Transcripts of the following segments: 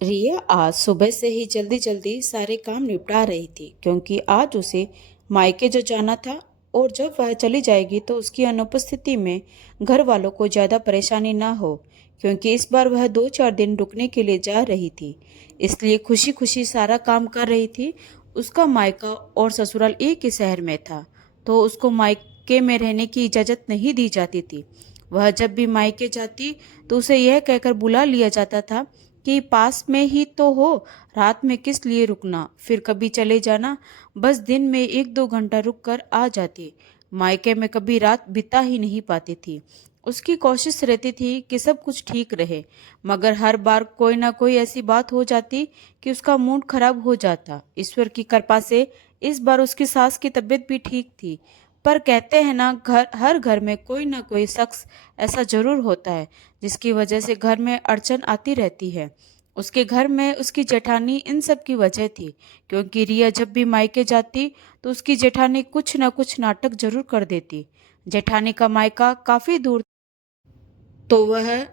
रिया आज सुबह से ही जल्दी जल्दी सारे काम निपटा रही थी क्योंकि आज उसे मायके जो जाना था। और जब वह चली जाएगी तो उसकी अनुपस्थिति में घर वालों को ज़्यादा परेशानी ना हो, क्योंकि इस बार वह 2-4 दिन रुकने के लिए जा रही थी। इसलिए खुशी खुशी सारा काम कर रही थी। उसका मायका और ससुराल एक ही शहर में था, तो उसको मायके में रहने की इजाज़त नहीं दी जाती थी। वह जब भी मायके जाती तो उसे यह कहकर बुला लिया जाता था कि पास में ही तो हो, रात में किस लिए रुकना, फिर कभी चले जाना। बस दिन में 1-2 घंटा रुक कर आ जाती। मायके में कभी रात बिता ही नहीं पाती थी। उसकी कोशिश रहती थी कि सब कुछ ठीक रहे, मगर हर बार कोई ना कोई ऐसी बात हो जाती कि उसका मूड खराब हो जाता। ईश्वर की कृपा से इस बार उसकी सास की तबीयत भी ठीक थी। पर कहते हैं ना, हर घर में कोई ना कोई शख्स ऐसा जरूर होता है जिसकी वजह से घर में अड़चन आती रहती है। उसके घर में उसकी जेठानी इन सब की वजह थी, क्योंकि रिया जब भी मायके जाती तो उसकी जेठानी कुछ न कुछ नाटक जरूर कर देती। जेठानी का मायका काफी दूर, तो वह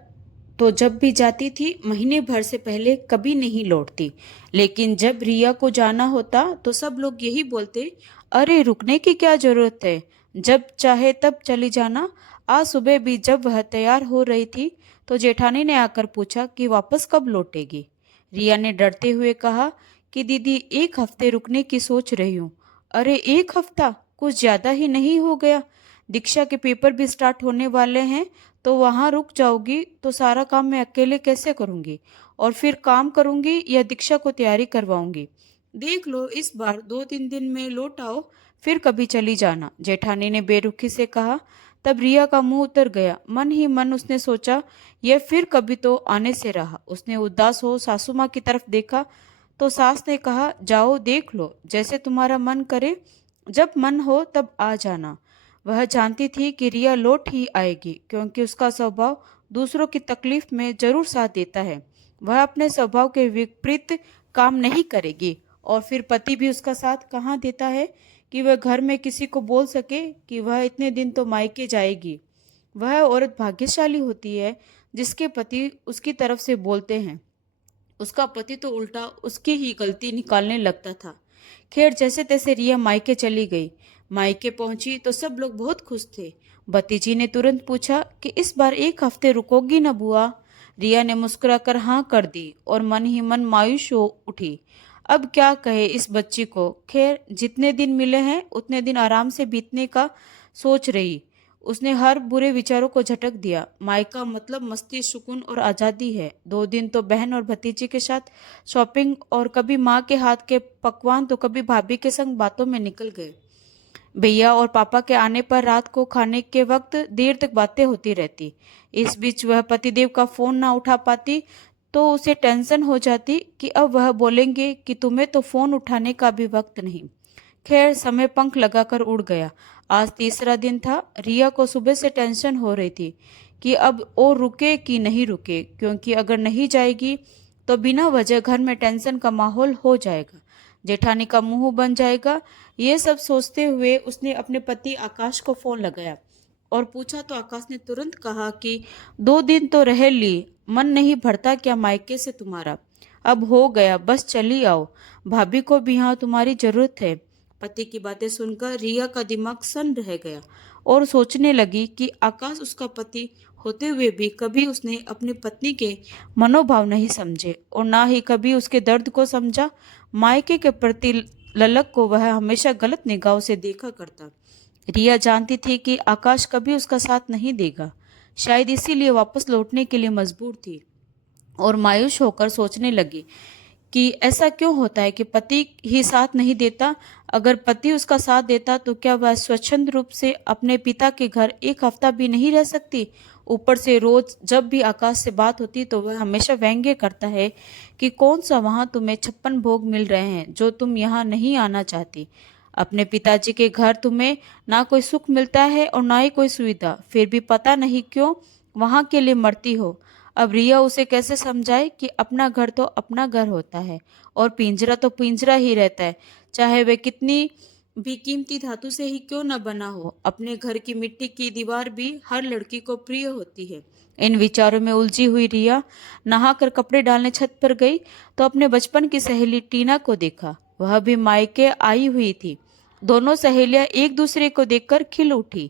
तो जब भी जाती थी महीने भर से पहले कभी नहीं लौटती। लेकिन जब रिया को जाना होता तो सब लोग यही बोलते, अरे रुकने की क्या जरूरत है, जब चाहे तब चली जाना। आज सुबह भी जब वह तैयार हो रही थी तो जेठानी ने आकर पूछा कि वापस कब लौटेगी। रिया ने डरते हुए कहा कि दीदी 1 हफ्ते रुकने की सोच रही हूँ। अरे 1 हफ्ता कुछ ज्यादा ही नहीं हो गया? दीक्षा के पेपर भी स्टार्ट होने वाले हैं, तो वहां रुक जाओगी तो सारा काम मैं अकेले कैसे करूंगी? और फिर काम करूंगी या दीक्षा को तैयारी करवाऊंगी? देख लो, इस बार 2-3 दिन में लौट आओ, फिर कभी चली जाना, जेठानी ने बेरुखी से कहा। तब रिया का मुंह उतर गया। मन ही मन उसने सोचा, यह फिर कभी तो आने से रहा। उसने उदास हो सासू माँ की तरफ देखा तो सास ने कहा, जाओ देख लो, जैसे तुम्हारा मन करे, जब मन हो तब आ जाना। वह जानती थी कि रिया लौट ही आएगी, क्योंकि उसका स्वभाव दूसरों की तकलीफ में जरूर साथ देता है। वह अपने स्वभाव के विपरीत काम नहीं करेगी। और फिर पति भी उसका साथ कहाँ देता है कि वह घर में किसी को बोल सके कि वह इतने दिन तो मायके जाएगी। वह औरत भाग्यशाली होती है जिसके पति उसकी तरफ से बोलते हैं। उसका पति तो उल्टा उसकी ही गलती निकालने लगता था। खैर, जैसे तैसे रिया मायके चली गई। मायके पहुंची तो सब लोग बहुत खुश थे। भतीजी ने तुरंत पूछा कि इस बार 1 हफ्ते रुकोगी ना बुआ? रिया ने मुस्कुराकर हाँ कर दी और मन ही मन मायूस हो उठी। अब क्या कहे इस बच्ची को। खैर, जितने दिन मिले हैं उतने दिन आराम से बीतने का सोच रही। उसने हर बुरे विचारों को झटक दिया। मायका मतलब मस्ती, सुकून और आज़ादी है। 2 दिन तो बहन और भतीजी के साथ शॉपिंग, और कभी माँ के हाथ के पकवान तो कभी भाभी के संग बातों में निकल गए। भैया और पापा के आने पर रात को खाने के वक्त देर तक बातें होती रहती। इस बीच वह पतिदेव का फोन ना उठा पाती तो उसे टेंशन हो जाती कि अब वह बोलेंगे कि तुम्हें तो फोन उठाने का भी वक्त नहीं। खैर, समय पंख लगाकर उड़ गया। आज तीसरा दिन था। रिया को सुबह से टेंशन हो रही थी कि अब वो रुके कि नहीं रुके, क्योंकि अगर नहीं जाएगी तो बिना वजह घर में टेंशन का माहौल हो जाएगा, जेठानी का मुंह बन जाएगा। ये सब सोचते हुए उसने अपने पति आकाश को फोन लगाया और पूछा तो आकाश ने तुरंत कहा कि 2 दिन तो रह ली, मन नहीं भरता क्या मायके से तुम्हारा? अब हो गया, बस चली आओ, भाभी को भी यहाँ तुम्हारी जरूरत है। पति की बातें सुनकर रिया का दिमाग सन्न रह गया और सोचने लगी कि आकाश उसका पति होते हुए भी कभी उसने अपनी पत्नी के मनोभाव नहीं समझे और ना ही कभी उसके दर्द को समझा। मायके के प्रति ललक को वह हमेशा गलत निगाहों से देखा करता। रिया जानती थी कि आकाश कभी उसका साथ नहीं देगा, शायद इसीलिए वापस लौटने के लिए मजबूर थी। और मायूस होकर सोचने लगी कि ऐसा क्यों होता है कि पति ही साथ नहीं देता। अगर पति उसका साथ देता तो क्या वह स्वच्छंद रूप से अपने पिता के घर 1 हफ्ता भी नहीं रह सकती? ऊपर से रोज जब भी आकाश से बात होती तो वह हमेशा व्यंग्य करता है कि कौन सा वहां तुम्हें 56 भोग मिल रहे हैं जो तुम यहाँ नहीं आना चाहती। अपने पिताजी के घर तुम्हें ना कोई सुख मिलता है और ना ही कोई सुविधा, फिर भी पता नहीं क्यों वहां के लिए मरती हो। अब रिया उसे कैसे समझाए कि अपना घर तो अपना घर होता है और पिंजरा तो पिंजरा ही रहता है, चाहे वे कितनी भी कीमती धातु से ही क्यों न बना हो, अपने घर की मिट्टी की दीवार भी हर लड़की को प्रिय होती है। इन विचारों में उलझी हुई रिया नहाकर कपड़े डालने छत पर गई तो अपने बचपन की सहेली टीना को देखा। वह भी मायके आई हुई थी। दोनों सहेलियां एक दूसरे को देखकर खिल उठी।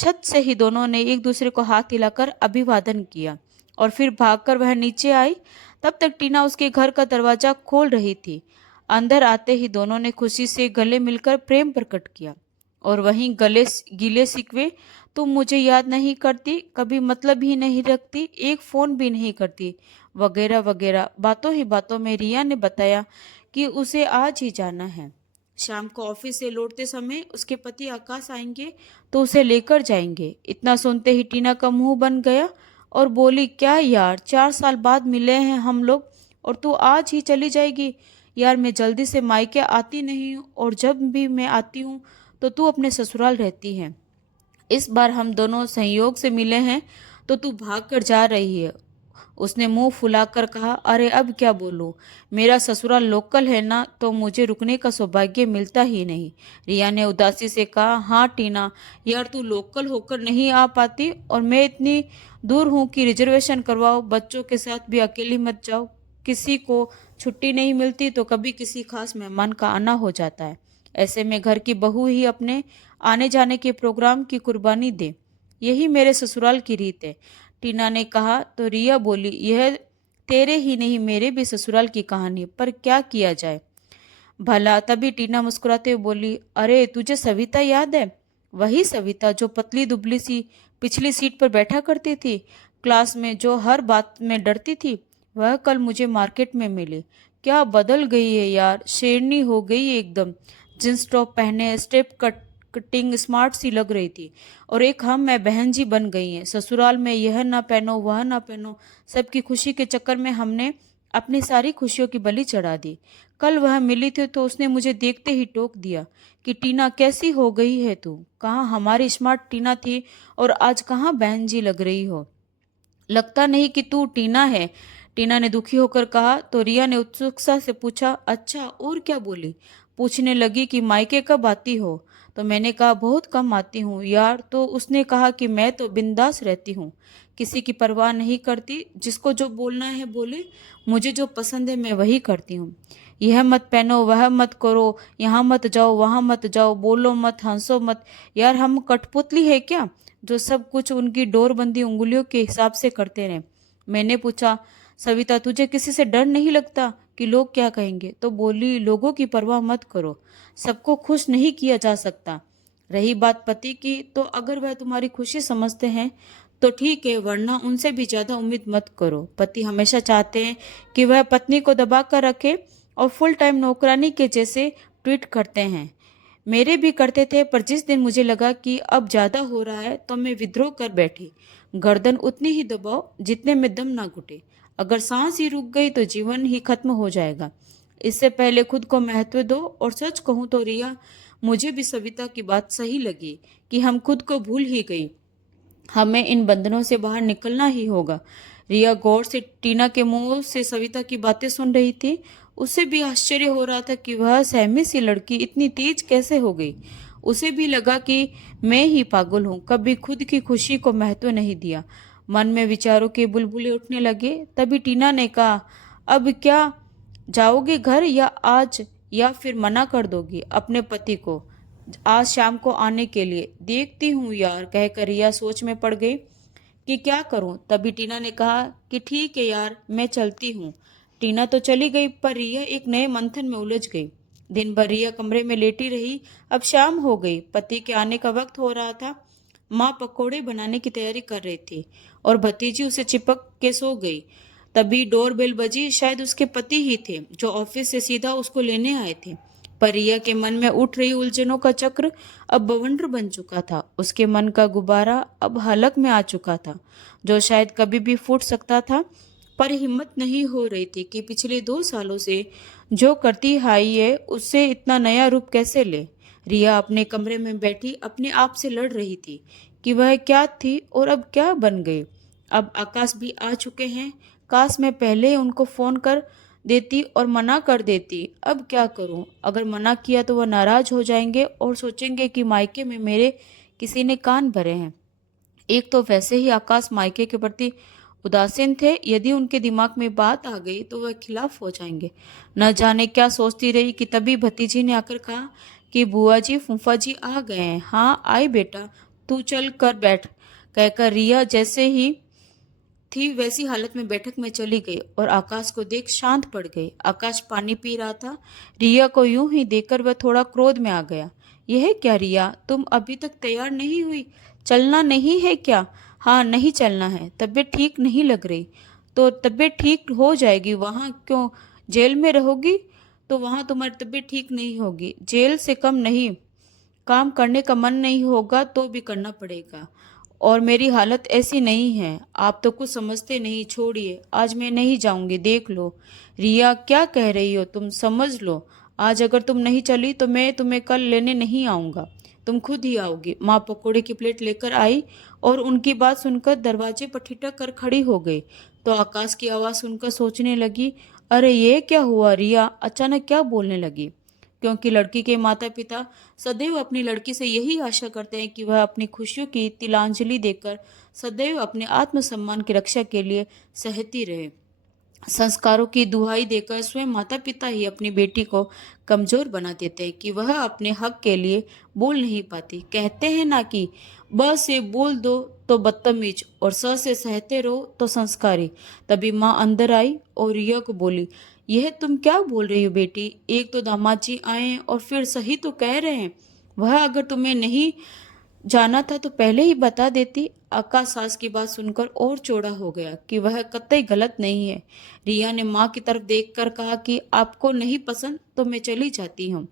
छत से ही दोनों ने एक दूसरे को हाथ हिलाकर अभिवादन किया और फिर भागकर वह नीचे आई। तब तक टीना उसके घर का दरवाजा खोल रही थी। अंदर आते ही दोनों ने खुशी से गले मिलकर प्रेम प्रकट किया और वहीं गले गीले शिकवे, तुम मुझे याद नहीं करती, कभी मतलब ही नहीं रखती, एक फोन भी नहीं करती, वगैरह वगैरह बातों ही बातों में रिया ने बताया कि उसे आज ही जाना है। शाम को ऑफिस से लौटते समय उसके पति आकाश आएंगे तो उसे लेकर जाएंगे। इतना सुनते ही टीना का मुंह बन गया और बोली, क्या यार, 4 साल बाद मिले हैं हम लोग और तू आज ही चली जाएगी? यार मैं जल्दी से मायके आती नहीं हूँ और जब भी मैं आती हूँ तो तू अपने ससुराल रहती है। इस बार हम दोनों संयोग से मिले हैं तो तू भाग कर जा रही है। उसने मुंह फुलाकर कहा, अरे अब क्या बोलूं, मेरा ससुराल लोकल है ना, तो मुझे रुकने का सौभाग्य मिलता ही नहीं। रिया ने उदासी से कहा, हाँ टीना यार, तू लोकल होकर नहीं आ पाती और मैं इतनी दूर हूँ कि रिजर्वेशन करवाओ, बच्चों के साथ भी अकेली मत जाओ, किसी को छुट्टी नहीं मिलती तो कभी किसी खास मेहमान का आना हो जाता है। ऐसे में घर की बहू ही अपने आने जाने के प्रोग्राम की कुर्बानी दे, यही मेरे ससुराल की रीत है। टीना ने कहा तो रिया बोली, यह तेरे ही नहीं मेरे भी ससुराल की कहानी, पर क्या किया जाए भला। तभी टीना मुस्कुराते हुए बोली, अरे तुझे सविता याद है? वही सविता जो पतली दुबली सी पिछली सीट पर बैठा करती थी, क्लास में जो हर बात में डरती थी, वह कल मुझे मार्केट में मिली। क्या बदल गई है यार, शेरनी हो गई है एकदम। जींस टॉप पहने स्टेप कटिंग स्मार्ट सी लग रही थी और एक हम मैं बहन जी बन गई हैं। ससुराल में यह ना पहनो वह ना पहनो, सबकी खुशी के चक्कर में हमने अपनी सारी खुशियों की बलि चढ़ा दी। कल वह मिली थी तो उसने मुझे देखते ही टोक दिया कि टीना कैसी हो गई है तू, कहाँ हमारी स्मार्ट टीना थी और आज कहाँ बहन जी लग रही हो, लगता नहीं कि तू टीना है। टीना ने दुखी होकर कहा तो रिया ने उत्सुकता से पूछा, अच्छा और क्या बोली? पूछने लगी कि मायके कब आती हो? तो मैंने कहा बहुत कम आती हूँ यार। तो उसने कहा कि मैं तो बिंदास रहती हूँ, किसी की परवाह नहीं करती, जिसको जो बोलना है बोले, मुझे जो पसंद है मैं वही करती हूँ। यह मत पहनो वह मत करो, यहाँ मत जाओ वहाँ मत जाओ, बोलो मत हंसो मत। यार हम कठपुतली है क्या जो सब कुछ उनकी डोरबंदी उंगलियों के हिसाब से करते रहे? मैंने पूछा, सविता तुझे किसी से डर नहीं लगता कि लोग क्या कहेंगे? तो बोली, लोगों की परवाह मत करो, सबको खुश नहीं किया जा सकता। रही बात पति की, तो अगर वह तुम्हारी खुशी समझते हैं तो ठीक है, वरना उनसे भी ज्यादा उम्मीद मत करो। पति हमेशा चाहते हैं कि वह पत्नी को दबा कर रखे और फुल टाइम नौकरानी के जैसे ट्रीट करते हैं। मेरे भी करते थे, पर जिस दिन मुझे लगा कि अब ज्यादा हो रहा है तो मैं विद्रोह कर बैठी। गर्दन उतनी ही दबाओ जितने में दम ना घुटे, अगर सांस ही रुक गई तो जीवन ही खत्म हो जाएगा। इससे पहले खुद को महत्व दो। और सच कहूं तो रिया, मुझे भी सविता की बात सही लगी कि हम खुद को भूल ही गई, हमें इन बंधनों से बाहर निकलना ही होगा। रिया गौर से टीना के मुंह से सविता की बातें सुन रही थी। उसे भी आश्चर्य हो रहा था कि वह सहमी सी लड़की इतनी तेज कैसे हो गई। उसे भी लगा कि मैं ही पागल हूँ, कभी खुद की खुशी को महत्व नहीं दिया। मन में विचारों के बुलबुले उठने लगे। तभी टीना ने कहा, अब क्या, जाओगे घर या आज, या फिर मना कर दोगी अपने पति को आज शाम को आने के लिए? देखती हूँ यार, कहकर रिया सोच में पड़ गई कि क्या करूं। तभी टीना ने कहा कि ठीक है यार, मैं चलती हूँ। टीना तो चली गई, पर रिया एक नए मंथन में उलझ गई। दिन भर रिया कमरे में लेटी रही। अब शाम हो गई, पति के आने का वक्त हो रहा था। माँ पकोड़े बनाने की तैयारी कर रही थी और भतीजी उसे चिपक के सो गई। तभी डोरबेल बजी। शायद उसके पति ही थे जो ऑफिस से सीधा उसको लेने आए थे। पर रिया के मन में उठ रही उलझनों का चक्र अब बवंडर बन चुका था। उसके मन का गुब्बारा अब हलक में आ चुका था, जो शायद कभी भी फूट सकता था। पर हिम्मत नहीं हो रही थी कि पिछले 2 सालों से जो करती आई है उससे इतना नया रूप कैसे ले। रिया अपने कमरे में बैठी अपने आप से लड़ रही थी कि वह क्या थी और अब क्या बन गई। अब आकाश भी आ चुके हैं। काश मैं पहले उनको फोन कर देती और मना कर देती। अब क्या करूं? अगर मना किया तो वह नाराज हो जाएंगे और सोचेंगे कि मायके में मेरे किसी ने कान भरे हैं। एक तो वैसे ही आकाश मायके के प्रति उदासीन थे, यदि उनके दिमाग में बात आ गई तो वह खिलाफ हो जाएंगे। न जाने क्या सोचती रही कि तभी भतीजी ने आकर कहा कि बुआ जी, फूफा जी आ गए हैं। हाँ आई बेटा, तू चल कर बैठ, कहकर रिया जैसे ही थी वैसी हालत में बैठक में चली गई और आकाश को देख शांत पड़ गई। आकाश पानी पी रहा था। रिया को यूं ही देखकर वह थोड़ा क्रोध में आ गया। यह क्या रिया, तुम अभी तक तैयार नहीं हुई? चलना नहीं है क्या? हाँ, नहीं चलना है, तबीयत ठीक नहीं लग रही। तो तबीयत ठीक हो जाएगी, वहां क्यों? जेल में रहोगी तो वहां तुम्हारी तबीयत ठीक नहीं होगी। जेल से कम नहीं, काम करने का मन नहीं होगा तो भी करना पड़ेगा। और मेरी हालत ऐसी नहीं है, आप तो कुछ समझते नहीं। छोड़िए, आज मैं नहीं जाऊंगी, देख लो। रिया क्या कह रही हो तुम, समझ लो। आज अगर तुम नहीं चली तो मैं तुम्हें कल लेने नहीं आऊंगा, तुम खुद ही आओगी। माँ पकोड़े की प्लेट लेकर आई और उनकी बात सुनकर दरवाजे पर ठिठक कर खड़ी हो गई। तो आकाश की आवाज सुनकर सोचने लगी, अरे ये क्या हुआ? रिया अचानक क्या बोलने लगी? क्योंकि लड़की के माता पिता सदैव अपनी लड़की से यही आशा करते हैं कि वह अपनी खुशियों की तिलांजलि देकर सदैव अपने आत्मसम्मान की रक्षा के लिए सहती रहे। संस्कारों की दुहाई देकर स्वयं माता पिता ही अपनी बेटी को कमजोर बना देते हैं कि वह अपने हक के लिए बोल नहीं पाती। कहते हैं ना कि ब से बोल दो तो बदतमीज और स से सहते रहो तो संस्कारी। तभी माँ अंदर आई और रिया को बोली, यह तुम क्या बोल रही हो बेटी? एक तो दामाद जी आए हैं और फिर सही तो कह रहे हैं। वह अगर तुम्हें नहीं जाना था तो पहले ही बता देती। आकाश सास की बात सुनकर और चौड़ा हो गया कि वह कतई गलत नहीं है। रिया ने माँ की तरफ देखकर कहा कि आपको नहीं पसंद तो मैं चली जाती हूँ,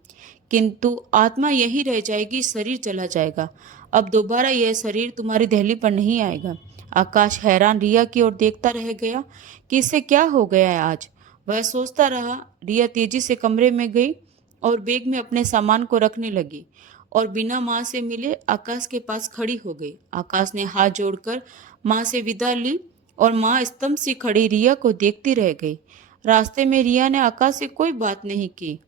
किंतु आत्मा यही रह जाएगी, शरीर चला जाएगा। अब दोबारा यह शरीर तुम्हारी दहली पर नहीं आएगा। आकाश हैरान रिया की ओर देखता रह गया कि इससे क्या हो गया है आज। वह सोचता रहा। रिया तेजी से कमरे में गई और बैग में अपने सामान को रखने लगी और बिना माँ से मिले आकाश के पास खड़ी हो गई। आकाश ने हाथ जोड़कर माँ से विदा ली और माँ स्तंभ सी खड़ी रिया को देखती रह गई। रास्ते में रिया ने आकाश से कोई बात नहीं की,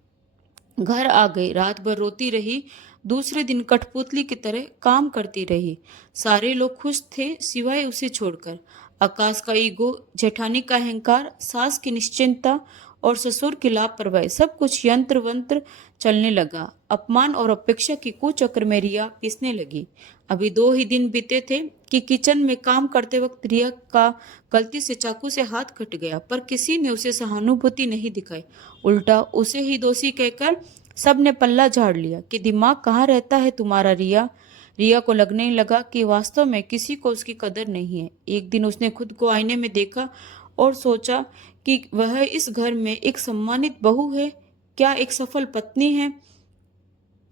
घर आ गई। रात भर रोती रही, दूसरे दिन कठपुतली की तरह काम करती रही। सारे लोग खुश थे सिवाय उसे छोड़कर। आकाश का ईगो, जेठानी का अहंकार, सास की निश्चिंतता और ससुर की लापरवाही, सब कुछ यंत्र वंत्र चलने लगा। अपमान और अपेक्षा की कुचक्र में रिया पिसने लगी। अभी 2 ही दिन बीते थे कि किचन में काम करते वक्त रिया का गलती से चाकू से हाथ कट गया, पर किसी ने उसे सहानुभूति नहीं दिखाई। उल्टा उसे ही दोषी कहकर सब ने पल्ला झाड़ लिया कि दिमाग कहाँ रहता है तुम्हारा रिया। रिया को लगने लगा कि वास्तव में किसी को उसकी कदर नहीं है। एक दिन उसने खुद को आईने में देखा और सोचा कि वह इस घर में एक सम्मानित बहू है, क्या एक सफल पत्नी है,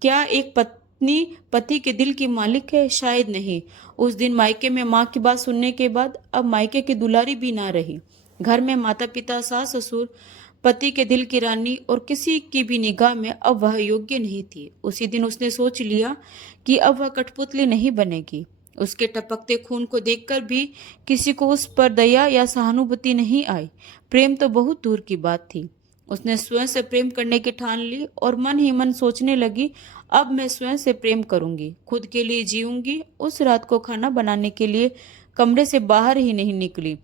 क्या एक पत्नी पति के दिल की मालिक है? शायद नहीं। उस दिन मायके में माँ की बात सुनने के बाद अब मायके की दुलारी भी ना रही। घर में माता पिता, सास ससुर, पति के दिल की रानी और किसी की भी निगाह में अब वह योग्य नहीं थी। उसी दिन उसने सोच लिया कि अब वह कठपुतली नहीं बनेगी। उसके टपकते खून को देखकर भी किसी को उस पर दया या सहानुभूति नहीं आई। प्रेम तो बहुत दूर की बात थी। उसने स्वयं से प्रेम करने की ठान ली और मन ही मन सोचने लगी, अब मैं स्वयं से प्रेम करूंगी, खुद के लिए जीऊंगी। उस रात को खाना बनाने के लिए कमरे से बाहर ही नहीं निकली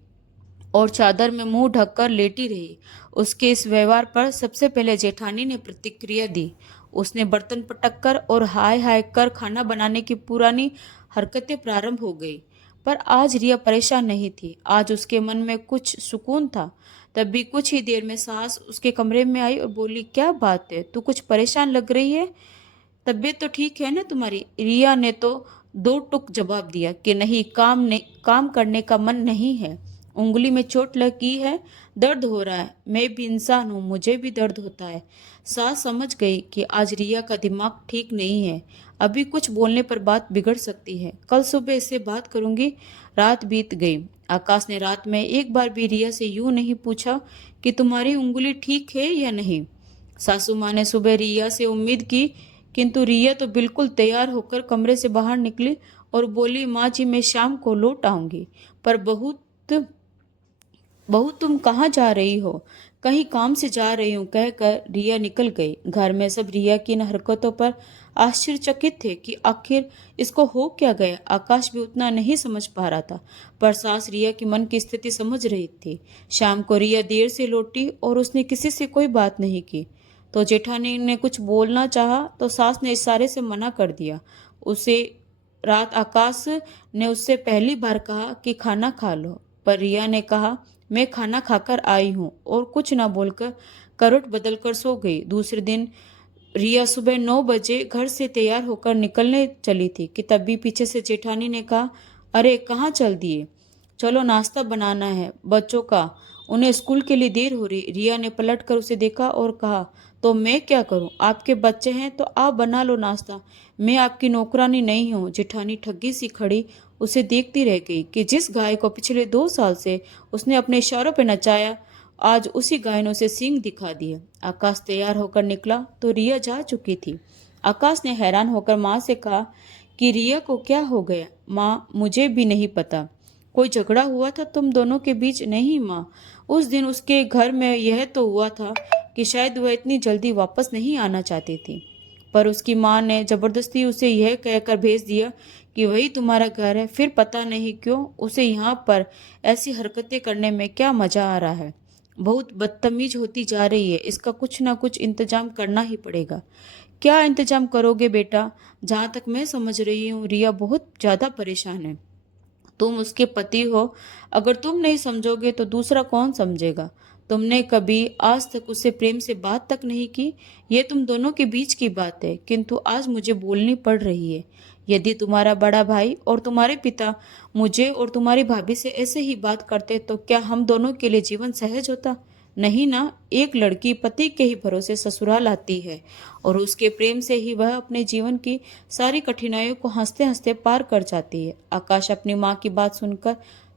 और चादर में मुंह ढककर लेटी रही। उसके इस व्यवहार पर सबसे पहले जेठानी ने प्रतिक्रिया दी। उसने बर्तन पटक कर और हाय हाय कर खाना बनाने की पुरानी हरकतें प्रारंभ हो गई। पर आज रिया परेशान नहीं थी। आज उसके मन में कुछ सुकून था। तब भी कुछ ही देर में सास उसके कमरे में आई और बोली, क्या बात है, तू कुछ परेशान लग रही है? तबीयत तो ठीक है ना तुम्हारी? रिया ने तो दो टुक जवाब दिया कि नहीं, काम करने का मन नहीं है, उंगली में चोट लगी है, दर्द हो रहा है। मैं भी इंसान हूँ, मुझे भी दर्द होता है। सास समझ गई कि आज रिया का दिमाग ठीक नहीं है, अभी कुछ बोलने पर बात बिगड़ सकती है, कल सुबह इससे बात करूंगी। रात बीत गई। आकाश ने रात में एक बार भी रिया से यूं नहीं पूछा कि तुम्हारी उंगली ठीक है या नहीं। सासू माँ ने सुबह रिया से उम्मीद की, किंतु रिया तो बिल्कुल तैयार होकर कमरे से बाहर निकली और बोली, माँ जी मैं शाम को लौट आऊंगी। पर बहू तुम कहाँ जा रही हो? कहीं काम से जा रही हूँ कहकर रिया निकल गई। घर में सब रिया की इन हरकतों पर आश्चर्यचकित थे कि आखिर इसको हो क्या गया। आकाश भी उतना नहीं समझ पा रहा था, पर सास रिया की मन की स्थिति समझ रही थी। शाम को रिया देर से लौटी और उसने किसी से कोई बात नहीं की। तो जेठानी ने कुछ बोलना चाहा तो सास ने इशारे से मना कर दिया। उसे रात आकाश ने उससे पहली बार कहा कि खाना खा लो, पर रिया ने कहा मैं खाना खाकर आई हूँ, और कुछ ना बोलकर करवट बदलकर सो गई। दूसरे दिन रिया सुबह 9 बजे घर से तैयार होकर निकलने चली थी कि तभी पीछे से जेठानी ने कहा, अरे कहाँ चल दिए? चलो नाश्ता बनाना है बच्चों का, उन्हें स्कूल के लिए देर हो रही। रिया ने पलट कर उसे देखा और कहा, तो मैं क्या करूं? आपके बच्चे हैं तो आप बना लो नाश्ता, मैं आपकी नौकरानी नहीं हूँ। जेठानी ठगी सी खड़ी उसे देखती रह गई कि जिस गाय को पिछले 2 साल से उसने अपने इशारों पर नचाया, आज उसी गाय ने उसे सींग दिखा दिए। आकाश तैयार होकर निकला तो रिया जा चुकी थी। आकाश ने हैरान होकर माँ से कहा कि रिया को क्या हो गया? माँ, मुझे भी नहीं पता। कोई झगड़ा हुआ था तुम दोनों के बीच? नहीं माँ, उस दिन उसके घर में यह तो हुआ था कि शायद वह इतनी जल्दी वापस नहीं आना चाहती थी, पर उसकी माँ ने जबरदस्ती उसे यह कहकर भेज दिया कि वही तुम्हारा घर है। फिर पता नहीं क्यों उसे यहाँ पर ऐसी हरकतें करने में क्या मजा आ रहा है। बहुत बदतमीज होती जा रही है, इसका कुछ ना कुछ इंतजाम करना ही पड़ेगा। क्या इंतजाम करोगे बेटा? जहाँ तक मैं समझ रही हूँ रिया बहुत ज्यादा परेशान है। तुम उसके पति हो, अगर तुम नहीं समझोगे तो दूसरा कौन समझेगा? तुमने कभी आज तक उससे प्रेम से बात तक नहीं की। ये तुम दोनों के बीच की बात है, किंतु आज मुझे बोलनी पड़ रही है। यदि तुम्हारा बड़ा भाई और तुम्हारे पिता मुझे और तुम्हारी भाभी से ऐसे ही बात करते तो क्या हम दोनों के लिए जीवन सहज होता? नहीं ना। एक लड़की पति के ही भरोसे ससुराल आती है और उसके प्रेम से ही वह अपने जीवन की सारी कठिनाइयों को हंसते हंसते पार कर जाती है। आकाश अपनी माँ की बात सुनकर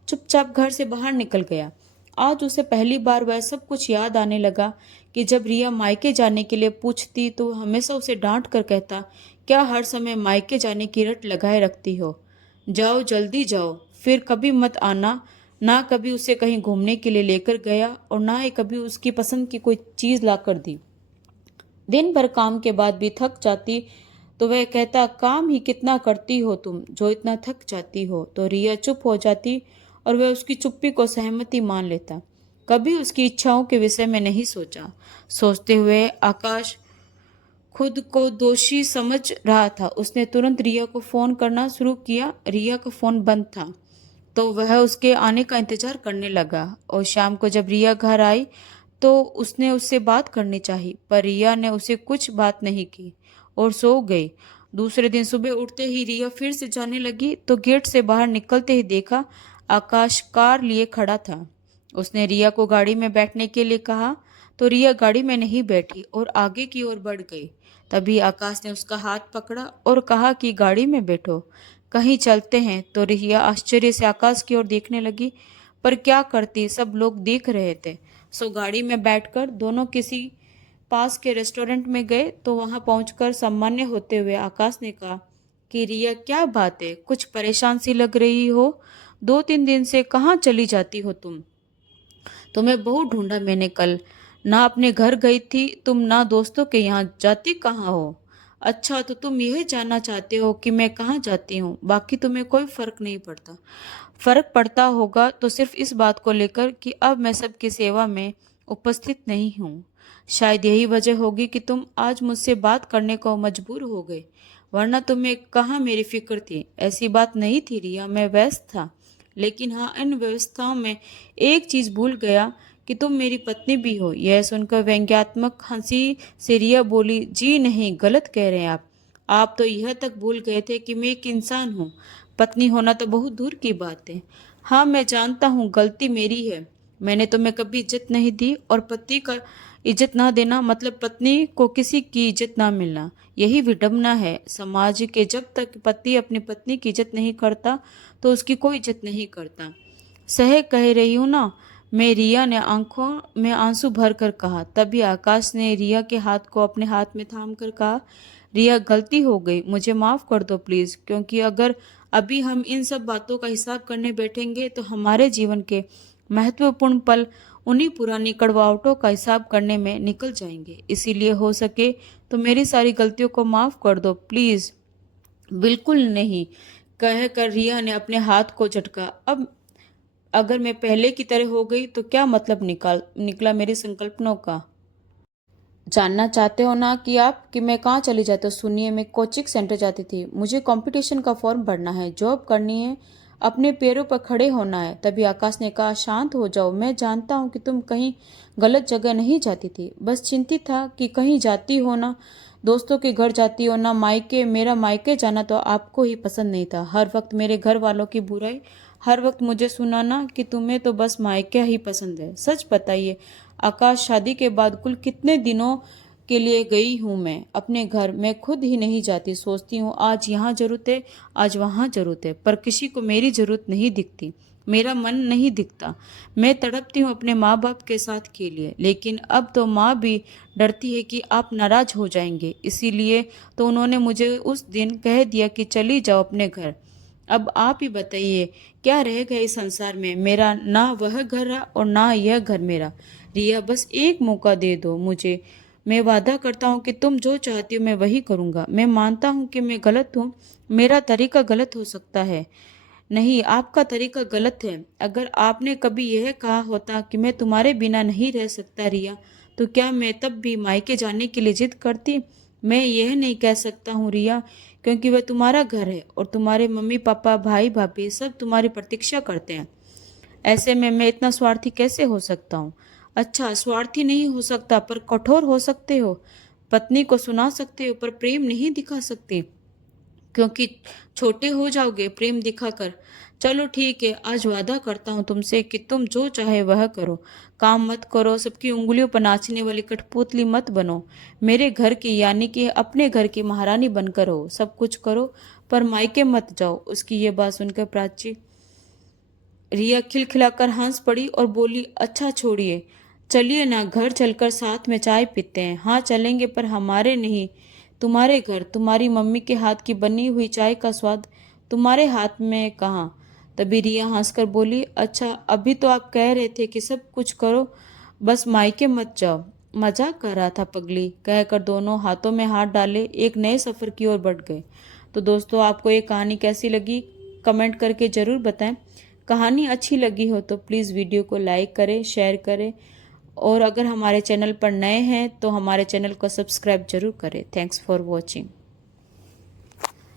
चुपचाप घर से बाहर निकल गया। आज उसे पहली बार वह सब कुछ याद आने लगा कि जब रिया मायके जाने के लिए पूछती तो हमेशा उसे डांट कर कहता, क्या हर समय मायके जाने की रट लगाए रखती हो? जाओ जल्दी जाओ, फिर कभी मत आना। ना कभी उसे कहीं घूमने के लिए लेकर गया और ना ही कभी उसकी पसंद की कोई चीज ला कर दी। दिन भर काम के बाद भी थक जाती तो वह कहता, काम ही कितना करती हो तुम जो इतना थक जाती हो? तो रिया चुप हो जाती और वह उसकी चुप्पी को सहमति मान लेता। कभी उसकी इच्छाओं के विषय में नहीं सोचा। सोचते हुए आकाश खुद को दोषी समझ रहा था। उसने तुरंत रिया को फोन करना शुरू किया। रिया का फोन बंद था तो वह उसके आने का इंतजार करने लगा, और शाम को जब रिया घर आई तो उसने उससे बात करनी चाहिए, पर रिया ने उसे कुछ बात नहीं की और सो गई। दूसरे दिन सुबह उठते ही रिया फिर से जाने लगी तो गेट से बाहर निकलते ही देखा आकाश कार लिए खड़ा था। उसने रिया को गाड़ी में बैठने के लिए कहा तो रिया गाड़ी में नहीं बैठी और आगे की ओर बढ़ गई। तभी आकाश ने उसका हाथ पकड़ा और कहा कि गाड़ी में बैठो, कहीं चलते हैं। तो रिया आश्चर्य से आकाश की ओर देखने लगी, पर क्या करती, सब लोग देख रहे थे। सो गाड़ी में बैठकर दोनों किसी पास के रेस्टोरेंट में गए। तो वहां पहुंचकर सामान्य होते हुए आकाश ने कहा कि रिया क्या बात है, कुछ परेशान सी लग रही हो? 2-3 दिन से कहाँ चली जाती हो तुम? तुम्हें बहुत ढूंढा मैंने कल, ना अपने घर गई थी तुम ना दोस्तों के यहाँ, जाती कहाँ हो? अच्छा, तो तुम यह जानना चाहते हो कि मैं कहाँ जाती हूँ? बाकी तुम्हें कोई फर्क नहीं पड़ता। फर्क पड़ता होगा तो सिर्फ इस बात को लेकर कि अब मैं सबकी सेवा में उपस्थित नहीं हूँ। शायद यही वजह होगी कि तुम आज मुझसे बात करने को मजबूर हो गए, वरना तुम्हें कहाँ मेरी फिक्र थी। ऐसी बात नहीं थी रिया, मैं व्यस्त था। लेकिन हाँ, इन व्यवस्थाओं में एक चीज भूल गया कि तुम मेरी पत्नी भी हो। यह सुनकर व्यंग्यात्मक हंसी से रिया बोली, जी नहीं, गलत कह रहे हैं आप तो यह तक भूल गए थे कि मैं एक इंसान हूँ। पत्नी होना तो बहुत दूर की बात है। हाँ, मैं जानता हूँ गलती मेरी है, मैंने तुम्हें कभी इज्जत नहीं दी, और पति का इज्जत ना देना मतलब पत्नी को किसी की इज्जत ना मिलना। यही विडंबना है समाज के। जब तक पति अपनी पत्नी की इज्जत नहीं करता तो उसकी कोई इज्जत नहीं करता। सह कह रही हूँ ना मैं, रिया ने आंखों में आंसू भर कर कहा। तभी आकाश ने रिया के हाथ को अपने हाथ में थाम कर कहा, रिया गलती हो गई, मुझे माफ कर दो प्लीज, क्योंकि अगर अभी हम इन सब बातों का हिसाब करने बैठेंगे तो हमारे जीवन के महत्वपूर्ण पल उन्हीं पुरानी कड़वाहटों का हिसाब करने में निकल जाएंगे। इसीलिए हो सके तो मेरी सारी गलतियों को माफ़ कर दो प्लीज़। बिल्कुल नहीं, कह कर रिया ने अपने हाथ को झटका। अब अगर मैं पहले की तरह हो गई तो क्या मतलब निकला मेरी संकल्पनाओं का। जानना चाहते हो ना कि मैं कहाँ चली जाती, तो सुनिए, मैं कोचिंग सेंटर जाती थी। मुझे कंपटीशन का फॉर्म भरना है, जॉब करनी है, अपने पैरों पर खड़े होना है। तभी आकाश ने कहा, शांत हो जाओ, मैं जानता हूँ कि तुम कहीं गलत जगह नहीं जाती थी। बस चिंतित था कि कहीं जाती हो ना दोस्तों के घर जाती हो ना मायके। मेरा मायके जाना तो आपको ही पसंद नहीं था। हर वक्त मेरे घर वालों की बुराई, हर वक्त मुझे सुनाना कि तुम्हें तो बस मायके ही पसंद है। सच बताइए आकाश, शादी के बाद कुल कितने दिनों के लिए गई हूँ मैं अपने घर। मैं खुद ही नहीं जाती, सोचती हूँ आज यहाँ जरूरत है, आज वहाँ जरूरत है, पर किसी को मेरी जरूरत नहीं दिखती, मेरा मन नहीं दिखता। मैं तड़पती हूँ अपने माँ बाप के साथ के लिए, लेकिन अब तो माँ भी डरती है कि आप नाराज हो जाएंगे। इसीलिए तो उन्होंने मुझे उस दिन कह दिया कि चली जाओ अपने घर। अब आप ही बताइए क्या रह गया इस संसार में। मेरा ना वह घर रहा और ना यह घर मेरा। रिया, बस एक मौका दे दो मुझे। मैं वादा करता हूँ कि तुम जो चाहती हो मैं वही करूँगा। मैं मानता हूँ कि मैं गलत हूँ, मेरा तरीका गलत हो सकता है। नहीं, आपका तरीका गलत है। अगर आपने कभी यह कहा होता कि मैं तुम्हारे बिना नहीं रह सकता रिया, तो क्या मैं तब भी मायके जाने के लिए जिद करती। मैं यह नहीं कह सकता हूँ रिया, क्योंकि वह तुम्हारा घर है और तुम्हारे मम्मी पापा भाई भाभी सब तुम्हारी प्रतीक्षा करते हैं। ऐसे में मैं इतना स्वार्थी कैसे हो सकता हूँ। अच्छा, स्वार्थी नहीं हो सकता पर कठोर हो सकते हो। पत्नी को सुना सकते हो पर प्रेम नहीं दिखा सकते, क्योंकि छोटे हो जाओगे प्रेम दिखाकर। चलो ठीक है, आज वादा करता हूँ तुमसे कि तुम जो चाहे वह करो। काम मत करो, सबकी उंगलियों पर नाचने वाली कठपुतली मत बनो। मेरे घर की यानी कि अपने घर की महारानी बनकर हो। सब कुछ करो पर मायके मत जाओ। उसकी ये बात सुनकर प्राची रिया खिलखिलाकर हंस पड़ी और बोली, अच्छा छोड़िए, चलिए ना घर चलकर साथ में चाय पीते हैं। हाँ चलेंगे, पर हमारे नहीं, तुम्हारे घर। तुम्हारी मम्मी के हाथ की बनी हुई चाय का स्वाद तुम्हारे हाथ में कहाँ। तभी रिया हंसकर बोली, अच्छा अभी तो आप कह रहे थे कि सब कुछ करो, बस मायके मत जाओ। मजाक कर रहा था पगली, कहकर दोनों हाथों में हाथ डाले एक नए सफर की ओर बढ़ गए। तो दोस्तों, आपको ये कहानी कैसी लगी कमेंट करके जरूर बताएं। कहानी अच्छी लगी हो तो प्लीज़ वीडियो को लाइक करें, शेयर करें, और अगर हमारे चैनल पर नए हैं तो हमारे चैनल को सब्सक्राइब जरूर करें। Thanks for watching.